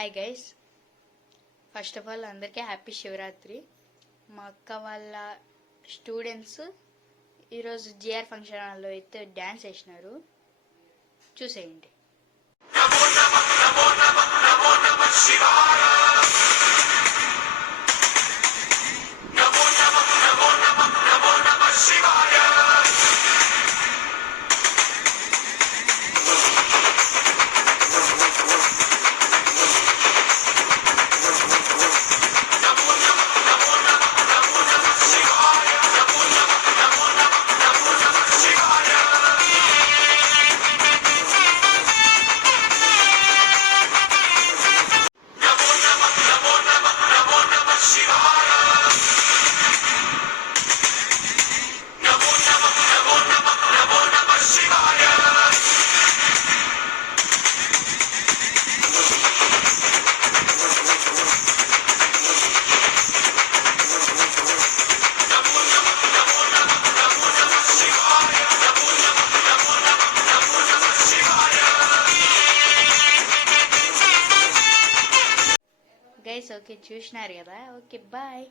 Hi guys, first of all అందరికీ happy Shivaratri. మా అక్క వాళ్ళ స్టూడెంట్స్ ఈరోజు జిఆర్ ఫంక్షన్ హాల్లో అయితే డ్యాన్స్ వేసినారు, చూసేయండి. గైస్ ఓకే, చూసినారు కదా. Okay, bye.